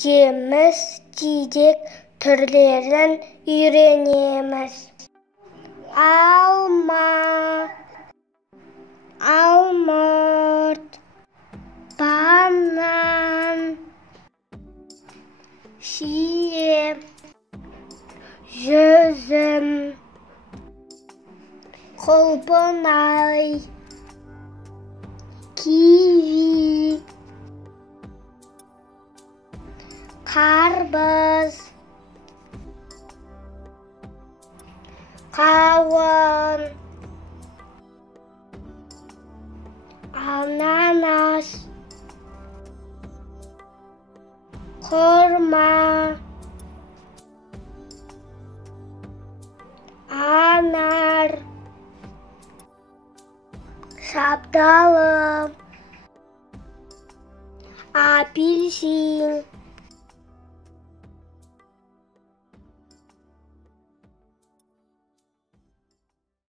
жеміс-жидек түрлерін үйренеміз. Алма, алмұрт, банан, шие, жүзім, құлпынай, киви, қарбыз, қауын, ананас, құрма, анар, шабдалы, апельсин,